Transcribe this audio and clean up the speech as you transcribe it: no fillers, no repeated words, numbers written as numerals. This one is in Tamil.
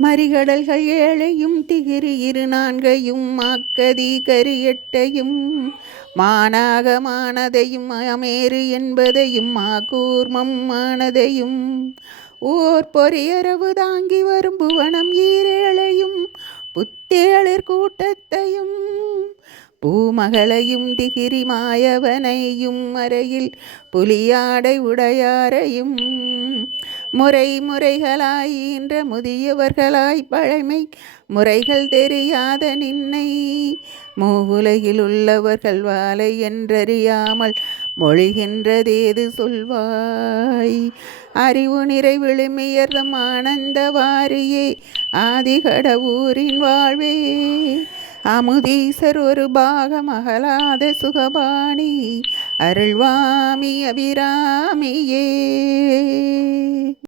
மறிகடல்கள் ஏழையும் திகிரி இரு நான்கையும் மாக்கதி கரியட்டையும் மானாகமானதையும் அமேறு என்பதையும் மாகூர்மம் ஆனதையும் ஓர் பொறியரவு தாங்கி வரும் புவனம் ஈரேழையும் புத்தேளிர் கூட்டத்தையும் பூமகளையும் திகிரி மாயவனையும் அறையில் புலியாடை உடையாரையும் முறை முறைகளாயின்ற முதியவர்களாய் பழமை முறைகள் தெரியாத நின்னை மூவுலகில் உள்ளவர்கள் வாழை என்றறியாமல் மொழிகின்றதேது சொல்வாய். அறிவு நிறை விழுமியர்தம் ஆனந்த வாரியே ஆதிகடவூரின் வாழ்வே அமுதீசர் ஒரு பாகம் அகலாத சுகபாணி அருள்வாமி அபிராமியே.